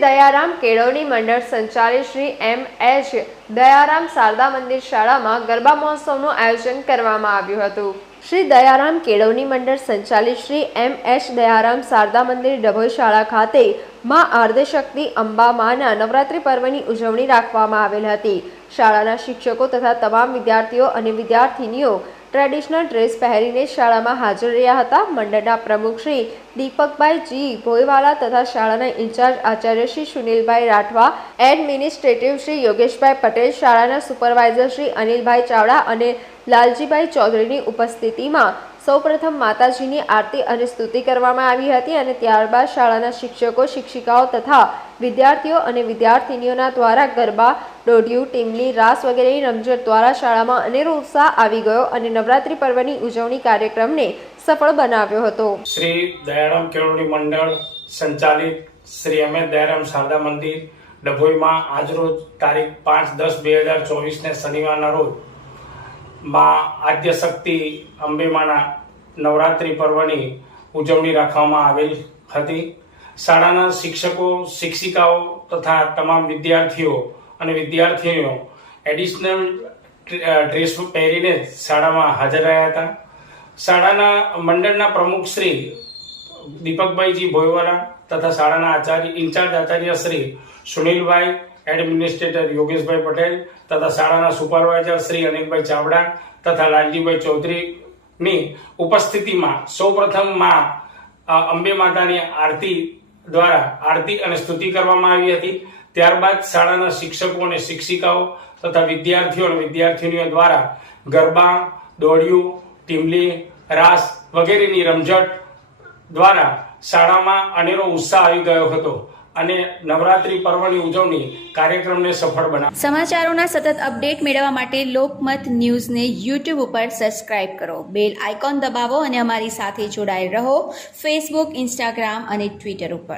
દયારામ કેળવણી મંડળ સંચાલિત શ્રી એમ એચ દયારામ શારદા મંદિર શાળામાં ગરબા મહોત્સવનું આયોજન કરવામાં આવ્યું હતું. શ્રી દયારામ કેળવણી મંડળ સંચાલિત શ્રી એમ એચ દયારામ શારદા મંદિર ડભોઈ શાળા ખાતે માં આર્ધશક્તિ અંબા માના નવરાત્રિ પર્વની ઉજવણી રાખવામાં આવેલ હતી. શાળાના શિક્ષકો તથા તમામ વિદ્યાર્થીઓ અને વિદ્યાર્થિનીઓ ટ્રેડિશનલ ડ્રેસ પહેરીને શાળામાં હાજર રહ્યા હતા. મંડળના પ્રમુખ શ્રી દીપકભાઈ જી, ભોયવાલા તથા શાળાના ઇન્ચાર્જ આચાર્ય શ્રી સુનિલભાઈ રાઠવા, એડમિનિસ્ટ્રેટિવ શ્રી યોગેશભાઈ પટેલ, શાળાના સુપરવાઇઝર શ્રી અનિલભાઈ ચાવડા અને લાલજીભાઈ ચૌધરીની ઉપસ્થિતિમાં સૌપ્રથમ માતાજીની આરતી અને સ્તુતિ કરવામાં આવી હતી અને ત્યારબાદ શાળાના શિક્ષકો, શિક્ષિકાઓ તથા વિદ્યાર્થીઓ અને વિદ્યાર્થિનીઓના દ્વારા ગરબા દોઢિયું ટીમલી રાસ વગેરેની રમઝટ દ્વારા શાળામાં અનેરો ઉત્સાહ આવી ગયો અને નવરાત્રિ પર્વની ઉજવણી કાર્યક્રમને સફળ બનાવ્યો હતો. શ્રી દયારામ કેળવણી મંડળ સંચાલિત શ્રી અમે દયારામ શારદા મંદિર ડભોઈમાં આજરોજ તારીખ પાંચ દસ બે હજાર ચોવીસને શનિવારના રોજમાં આદ્ય શક્તિ અંબેમાના નવરાત્રિ પર્વની ઉજવણી રાખવામાં આવેલ હતી. શાળાના શિક્ષકો, શિક્ષિકાઓ તથા તમામ વિદ્યાર્થીઓ અને વિદ્યાર્થીઓ એડિશનલ ડ્રેસ પહેરીને શાળામાં હાજર રહ્યા હતા. શાળાના મંડળના પ્રમુખ શ્રી દીપકભાઈજી ભોયવાલા તથા શાળાના આચાર્ય, ઇન્ચાર્જ આચાર્ય શ્રી સુનિલભાઈ, એડમિનિસ્ટ્રેટર યોગેશભાઈ પટેલ તથા શાળાના સુપરવાઇઝર શ્રી અનિલભાઈ ચાવડા તથા લાલજીભાઈ ચૌધરીની ઉપસ્થિતિમાં સૌપ્રથમમાં અંબે માતાની આરતી દ્વારા આરતી અને સ્તુતિ કરવામાં આવી હતી. ત્યારબાદ શાળાના શિક્ષકો અને શિક્ષિકાઓ તથા વિદ્યાર્થીઓ અને વિદ્યાર્થીનીઓ દ્વારા ગરબા, દોડિયું, ટીમલી, રાસ વગેરેની રમઝટ દ્વારા શાળામાં અનેરો ઉત્સાહ આવી ગયો હતો અને નવરાત્રી પર્વની ઉજવણી કાર્યક્રમને સફળ બનાવી. સમાચારોના સતત અપડેટ મેળવવા માટે લોકમત ન્યૂઝને યુટ્યુબ ઉપર સબસ્ક્રાઇબ કરો. બેલ આઇકોન દબાવો અને અમારી સાથે જોડાયેલ રહો ફેસબુક, ઇન્સ્ટાગ્રામ અને ટ્વિટર ઉપર.